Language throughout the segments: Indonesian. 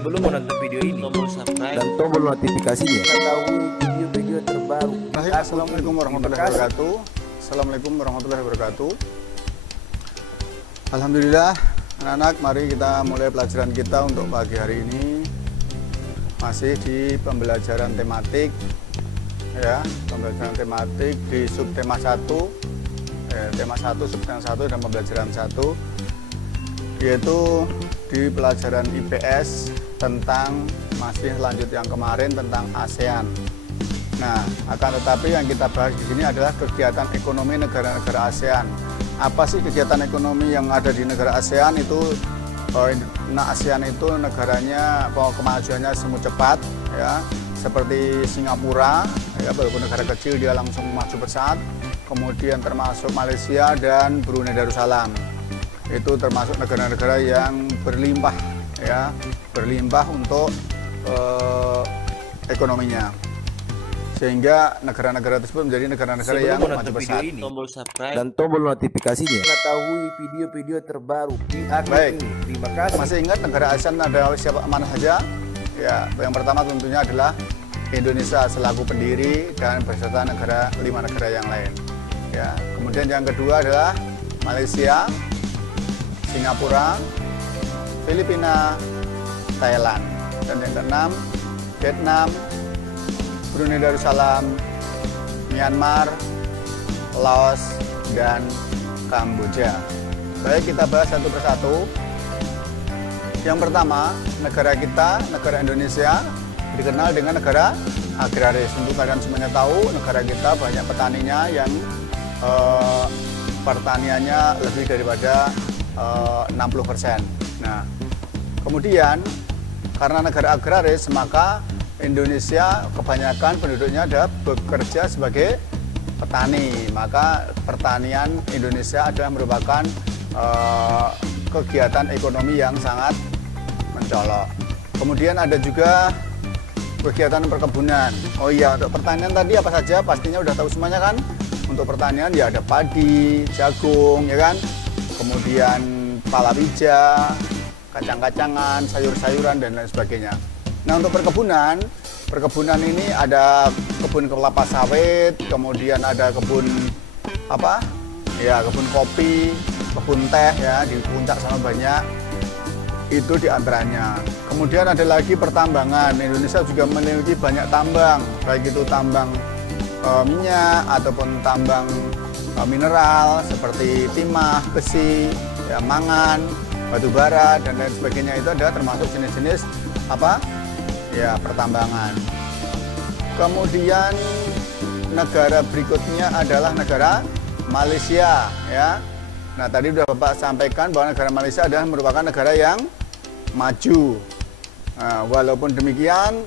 Sebelum menonton video ini, tombol subscribe dan tombol notifikasinya, ketahui video-video terbaru. Assalamualaikum warahmatullahi wabarakatuh. Assalamualaikum warahmatullahi wabarakatuh. Alhamdulillah, anak-anak, mari kita mulai pelajaran kita untuk pagi hari ini. Masih di pembelajaran tematik, ya, pembelajaran tematik di subtema 1, tema 1, subtema 1 dan pembelajaran 1, yaitu di pelajaran IPS tentang masih lanjut yang kemarin tentang ASEAN. Nah, akan tetapi yang kita bahas di sini adalah kegiatan ekonomi negara-negara ASEAN. Apa sih kegiatan ekonomi yang ada di negara ASEAN itu? Nah, ASEAN itu negaranya kemajuannya semu cepat, ya, seperti Singapura, ya, walaupun negara kecil dia langsung maju pesat. Kemudian termasuk Malaysia dan Brunei Darussalam. Itu termasuk negara-negara yang berlimpah, ya, berlimpah untuk ekonominya, sehingga negara-negara tersebut menjadi negara-negara yang maju pesat. tombol subscribe Dan tombol notifikasinya, mengetahui video-video terbaru di akhir ini. Terima kasih. Masih ingat negara ASEAN ada siapa mana saja? Ya, yang pertama tentunya adalah Indonesia selaku pendiri dan beserta 5 negara yang lain. Ya, kemudian yang kedua adalah Malaysia, Singapura, Filipina, Thailand, dan yang keenam Vietnam, Brunei Darussalam, Myanmar, Laos, dan Kamboja. Baik, kita bahas satu persatu. Yang pertama, negara kita, negara Indonesia, dikenal dengan negara agraris. Tentu kalian semuanya tahu, negara kita banyak petaninya yang pertaniannya lebih daripada 60%. Nah, kemudian karena negara agraris, maka Indonesia kebanyakan penduduknya ada bekerja sebagai petani. Maka pertanian Indonesia adalah merupakan kegiatan ekonomi yang sangat mencolok. Kemudian ada juga kegiatan perkebunan. Oh iya, untuk pertanian tadi apa saja? Pastinya udah tahu semuanya kan? Untuk pertanian ya ada padi, jagung, ya kan? Kemudian palawija, kacang-kacangan, sayur-sayuran, dan lain sebagainya. Nah, untuk perkebunan ini ada kebun kelapa sawit, kemudian ada kebun apa? Ya, kebun kopi, kebun teh, ya, di puncak sama banyak. Itu diantaranya. Kemudian ada lagi pertambangan. Indonesia juga memiliki banyak tambang, baik itu tambang minyak ataupun tambang mineral seperti timah, besi, ya, mangan, batu bara, dan lain sebagainya. Itu adalah termasuk jenis-jenis apa? Ya, pertambangan. Kemudian negara berikutnya adalah negara Malaysia, ya. Nah, tadi sudah Bapak sampaikan bahwa negara Malaysia adalah merupakan negara yang maju. Nah, walaupun demikian,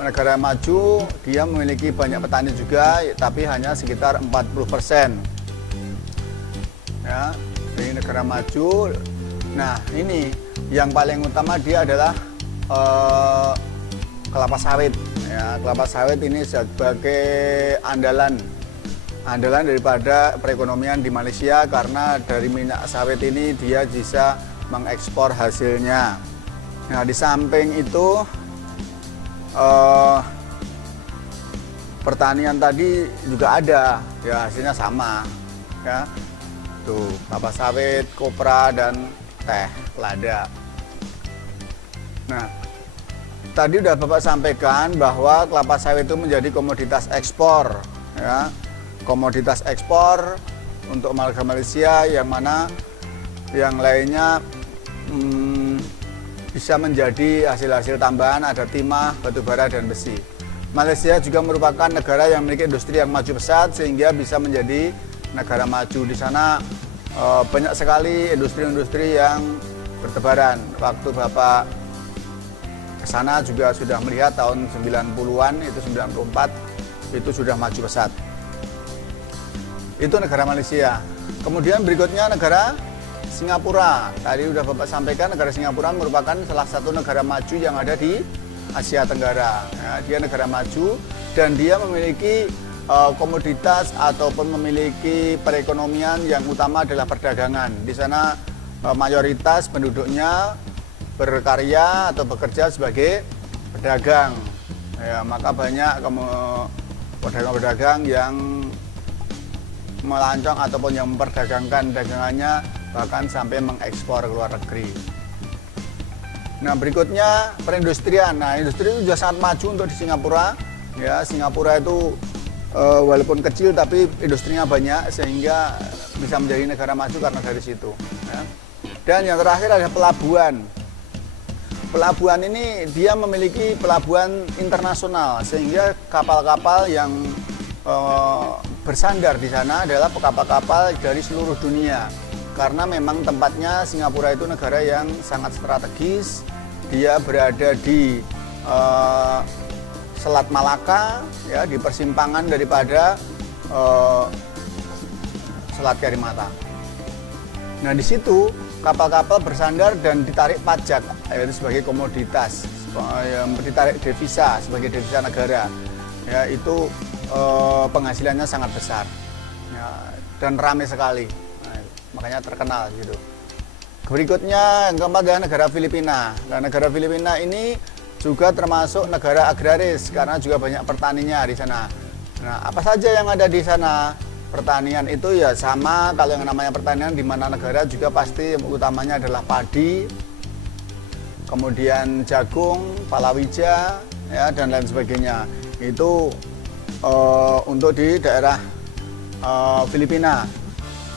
negara maju dia memiliki banyak petani juga, tapi hanya sekitar 40%. Ya, dari negara maju. Nah, ini yang paling utama dia adalah kelapa sawit. Ya, kelapa sawit ini sebagai andalan daripada perekonomian di Malaysia, karena dari minyak sawit ini dia bisa mengekspor hasilnya. Nah, di samping itu pertanian tadi juga ada, ya, hasilnya sama, ya, tuh kelapa sawit, kopra, dan teh lada. Nah, tadi udah Bapak sampaikan bahwa kelapa sawit itu menjadi komoditas ekspor, ya, komoditas ekspor untuk warga Malaysia, yang mana yang lainnya bisa menjadi hasil-hasil tambahan, ada timah, batu bara, dan besi. Malaysia juga merupakan negara yang memiliki industri yang maju pesat, sehingga bisa menjadi negara maju. Di sana banyak sekali industri-industri yang bertebaran. Waktu Bapak ke sana juga sudah melihat tahun 90-an, itu 94, itu sudah maju pesat. Itu negara Malaysia. Kemudian berikutnya negara Singapura. Tadi sudah Bapak sampaikan, negara Singapura merupakan salah satu negara maju yang ada di Asia Tenggara. Ya, dia negara maju dan dia memiliki komoditas ataupun memiliki perekonomian yang utama adalah perdagangan. Di sana mayoritas penduduknya berkarya atau bekerja sebagai pedagang. Ya, maka banyak pedagang-pedagang yang melancong ataupun yang memperdagangkan dagangannya bahkan sampai mengekspor ke luar negeri. Nah, berikutnya perindustrian. Nah, industri itu juga sangat maju untuk di Singapura. Ya, Singapura itu walaupun kecil tapi industrinya banyak sehingga bisa menjadi negara maju karena dari situ. Ya. Dan yang terakhir adalah pelabuhan. Pelabuhan ini dia memiliki pelabuhan internasional sehingga kapal-kapal yang bersandar di sana adalah kapal-kapal dari seluruh dunia. Karena memang tempatnya Singapura itu negara yang sangat strategis. Dia berada di Selat Malaka, ya, di persimpangan daripada Selat Karimata. Nah, di situ kapal-kapal bersandar dan ditarik pajak, yaitu sebagai komoditas, ditarik devisa sebagai devisa negara. Ya, itu penghasilannya sangat besar, ya, dan ramai sekali. Nah, makanya terkenal gitu. Berikutnya yang keempat adalah negara Filipina. Nah, negara Filipina ini juga termasuk negara agraris karena juga banyak pertaniannya di sana. Nah, apa saja yang ada di sana? Pertanian itu ya sama, kalau yang namanya pertanian di mana negara juga pasti utamanya adalah padi, kemudian jagung, palawija, ya, dan lain sebagainya. Itu untuk di daerah Filipina.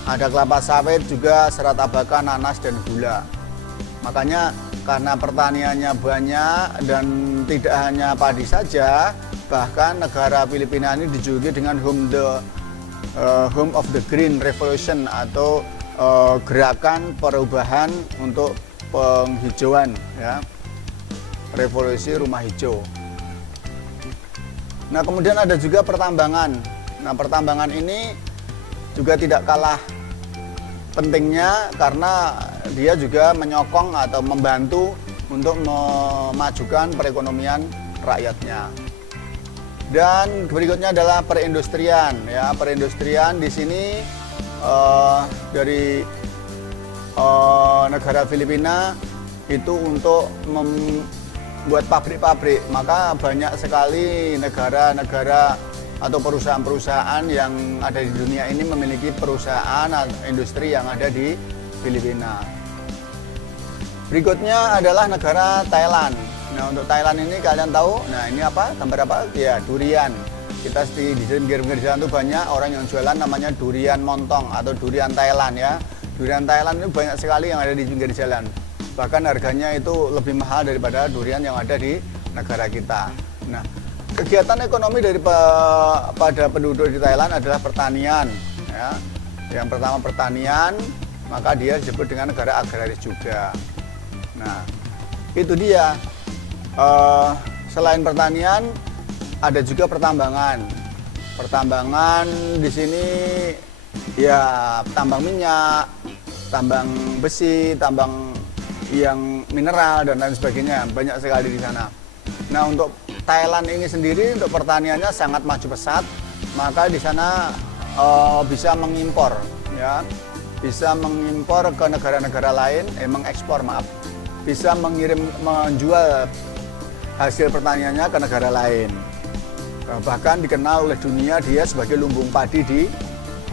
Ada kelapa sawit juga, serat tabaka, nanas, dan gula. Makanya karena pertaniannya banyak dan tidak hanya padi saja, bahkan negara Filipina ini dijuluki dengan Home of the Green Revolution atau gerakan perubahan untuk penghijauan, ya, revolusi rumah hijau. Nah, kemudian ada juga pertambangan. Nah, pertambangan ini juga tidak kalah pentingnya karena dia juga menyokong atau membantu untuk memajukan perekonomian rakyatnya. Dan berikutnya adalah perindustrian. Ya, perindustrian di sini dari negara Filipina itu untuk membuat pabrik-pabrik. Maka banyak sekali negara-negara atau perusahaan-perusahaan yang ada di dunia ini memiliki perusahaan atau industri yang ada di Filipina. Berikutnya adalah negara Thailand. Nah, untuk Thailand ini kalian tahu, nah ini apa? Gambar apa? Ya, durian. Kita di pinggir-pinggir jalan itu banyak orang yang jualan namanya durian montong atau durian Thailand, ya. Durian Thailand itu banyak sekali yang ada di pinggir jalan. Bahkan harganya itu lebih mahal daripada durian yang ada di negara kita. Nah, kegiatan ekonomi pada penduduk di Thailand adalah pertanian, ya. Yang pertama pertanian, maka dia disebut dengan negara agraris juga. Nah, itu dia. Selain pertanian, ada juga pertambangan. Pertambangan di sini ya tambang minyak, tambang besi, tambang yang mineral dan lain sebagainya. Banyak sekali di sana. Nah, untuk Thailand ini sendiri untuk pertaniannya sangat maju pesat, maka di sana bisa mengimpor, ya, bisa mengimpor ke negara-negara lain, mengekspor, maaf, bisa menjual hasil pertaniannya ke negara lain. Bahkan dikenal oleh dunia dia sebagai lumbung padi di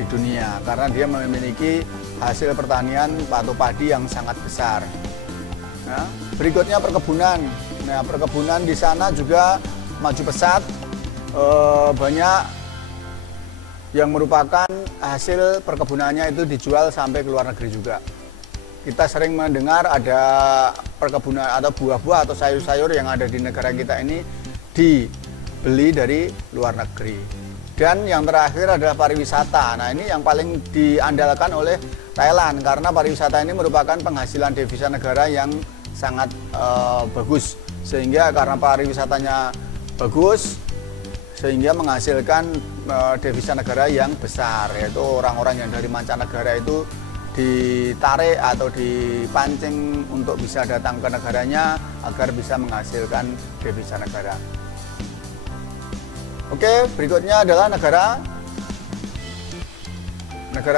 dunia karena dia memiliki hasil pertanian atau padi yang sangat besar. Nah, berikutnya perkebunan. Nah, perkebunan di sana juga maju pesat, banyak yang merupakan hasil perkebunannya itu dijual sampai ke luar negeri juga. Kita sering mendengar ada perkebunan atau buah-buah atau sayur-sayur yang ada di negara kita ini dibeli dari luar negeri. Dan yang terakhir adalah pariwisata. Nah, ini yang paling diandalkan oleh Thailand karena pariwisata ini merupakan penghasilan devisa negara yang sangat bagus. Sehingga karena pariwisatanya bagus, sehingga menghasilkan devisa negara yang besar, yaitu orang-orang yang dari mancanegara itu ditarik atau dipancing untuk bisa datang ke negaranya agar bisa menghasilkan devisa negara. Oke, berikutnya adalah negara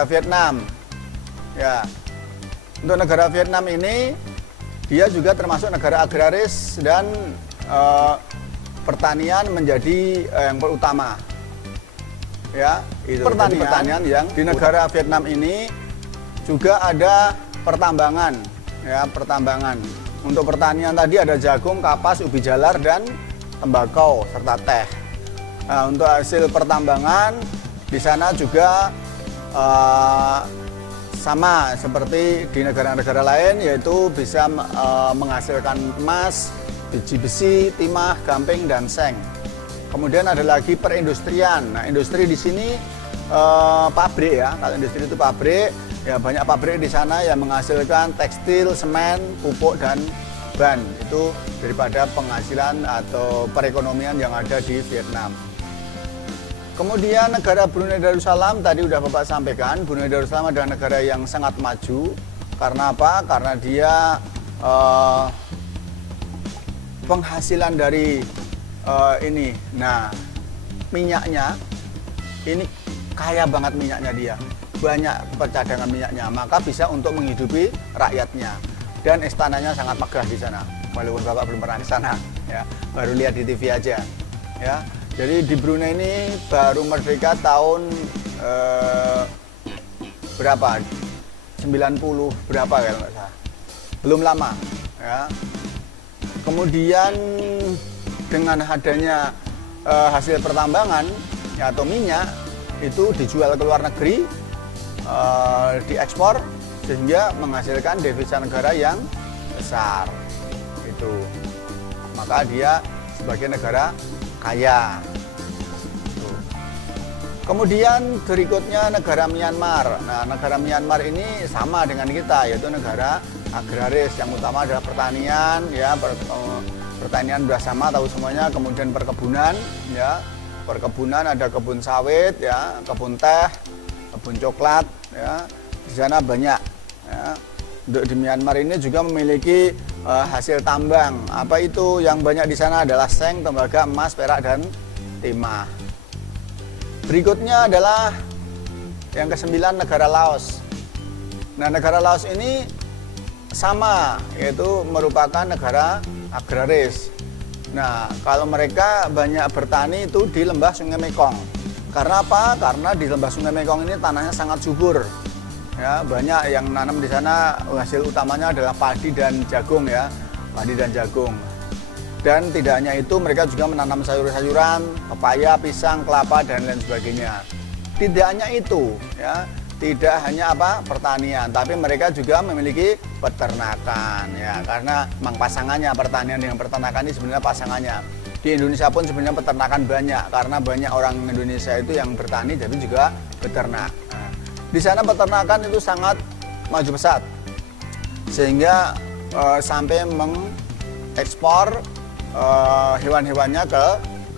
Vietnam. Ya, untuk negara Vietnam ini dia juga termasuk negara agraris dan pertanian menjadi yang utama. Ya, itu pertanian yang di negara Vietnam ini juga ada pertambangan, ya, pertambangan. Untuk pertanian tadi ada jagung, kapas, ubi jalar dan tembakau serta teh. Nah, untuk hasil pertambangan di sana juga sama seperti di negara-negara lain, yaitu bisa menghasilkan emas, biji besi, timah, gamping dan seng. Kemudian ada lagi perindustrian. Nah, industri di sini pabrik ya. Kalau industri itu pabrik, ya banyak pabrik di sana yang menghasilkan tekstil, semen, pupuk dan ban. Itu daripada penghasilan atau perekonomian yang ada di Vietnam. Kemudian negara Brunei Darussalam tadi udah Bapak sampaikan, Brunei Darussalam adalah negara yang sangat maju. Karena apa? Karena dia penghasilan dari ini, nah minyaknya ini kaya banget minyaknya dia, banyak percadangan minyaknya, maka bisa untuk menghidupi rakyatnya. Dan istananya sangat megah di sana, walaupun Bapak belum pernah ke sana, ya, baru lihat di TV aja, ya. Jadi di Brunei ini baru merdeka tahun berapa? 90 berapa kalau nggak salah, belum lama, ya. Kemudian dengan adanya hasil pertambangan ya, atau minyak itu dijual ke luar negeri, diekspor sehingga menghasilkan devisa negara yang besar. Itu maka dia sebagai negara kaya. Kemudian berikutnya negara Myanmar. Nah, negara Myanmar ini sama dengan kita, yaitu negara agraris, yang utama adalah pertanian, ya, pertanian sudah sama, tahu semuanya. Kemudian perkebunan, ya, perkebunan ada kebun sawit, ya, kebun teh, kebun coklat, ya, di sana banyak. Ya. Untuk di Myanmar ini juga memiliki hasil tambang. Apa itu yang banyak di sana adalah seng, tembaga, emas, perak dan timah. Berikutnya adalah yang ke-9 negara Laos. Nah, negara Laos ini sama, yaitu merupakan negara agraris. Nah, kalau mereka banyak bertani itu di lembah Sungai Mekong. Karena apa? Karena di lembah Sungai Mekong ini tanahnya sangat subur. Ya, banyak yang nanam di sana, hasil utamanya adalah padi dan jagung, ya. Padi dan jagung. Dan tidak hanya itu, mereka juga menanam sayur-sayuran, pepaya, pisang, kelapa dan lain sebagainya. Tidak hanya itu, ya. Tidak hanya pertanian, tapi mereka juga memiliki peternakan, ya, karena memang pasangannya pertanian dengan peternakan ini sebenarnya pasangannya. Di Indonesia pun sebenarnya peternakan banyak, karena banyak orang Indonesia itu yang bertani tapi juga beternak. Nah, di sana peternakan itu sangat maju pesat, sehingga sampai mengekspor hewan-hewannya ke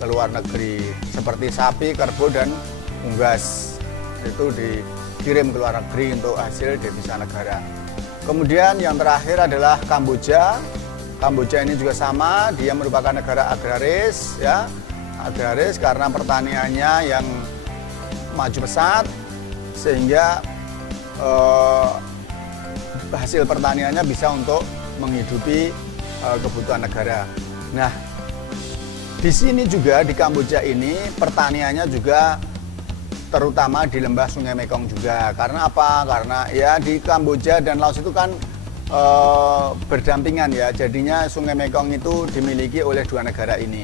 luar negeri, seperti sapi, kerbau dan unggas. Itu dikirim ke luar negeri untuk hasil devisa negara. Kemudian yang terakhir adalah Kamboja. Kamboja ini juga sama, dia merupakan negara agraris, ya, agraris karena pertaniannya yang maju pesat, sehingga hasil pertaniannya bisa untuk menghidupi kebutuhan negara. Nah, di sini juga di Kamboja ini pertaniannya juga terutama di lembah Sungai Mekong juga. Karena apa? Karena ya di Kamboja dan Laos itu kan berdampingan, ya. Jadinya Sungai Mekong itu dimiliki oleh dua negara ini.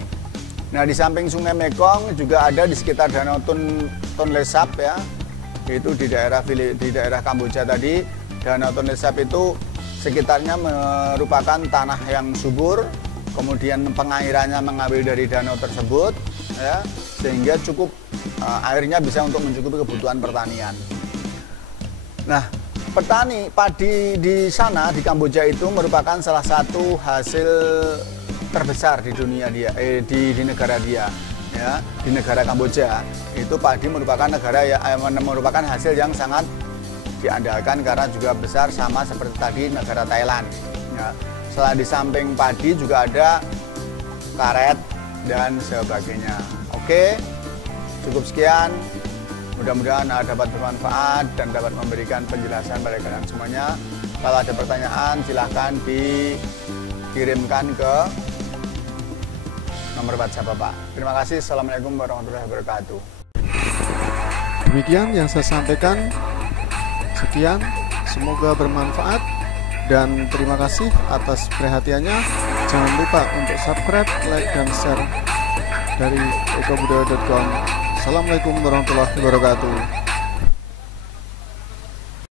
Nah, di samping Sungai Mekong juga ada di sekitar Danau Tonle Sap, ya. Itu di daerah Kamboja tadi. Danau Tonle Sap itu sekitarnya merupakan tanah yang subur. Kemudian pengairannya mengambil dari danau tersebut, ya, sehingga cukup airnya bisa untuk mencukupi kebutuhan pertanian. Nah, padi di sana di Kamboja itu merupakan salah satu hasil terbesar di dunia dia, di negara dia, ya, di negara Kamboja. Itu padi merupakan merupakan hasil yang sangat diandalkan karena juga besar, sama seperti tadi negara Thailand, ya. Setelah di samping padi juga ada karet dan sebagainya. Oke, cukup sekian. Mudah-mudahan dapat bermanfaat dan dapat memberikan penjelasan pada kalian semuanya. Kalau ada pertanyaan silahkan dikirimkan ke nomor WhatsApp Bapak. Terima kasih. Assalamualaikum warahmatullahi wabarakatuh. Demikian yang saya sampaikan. Sekian, semoga bermanfaat dan terima kasih atas perhatiannya. Jangan lupa untuk subscribe, like, dan share dari ekobudayo.com. Assalamualaikum warahmatullahi wabarakatuh.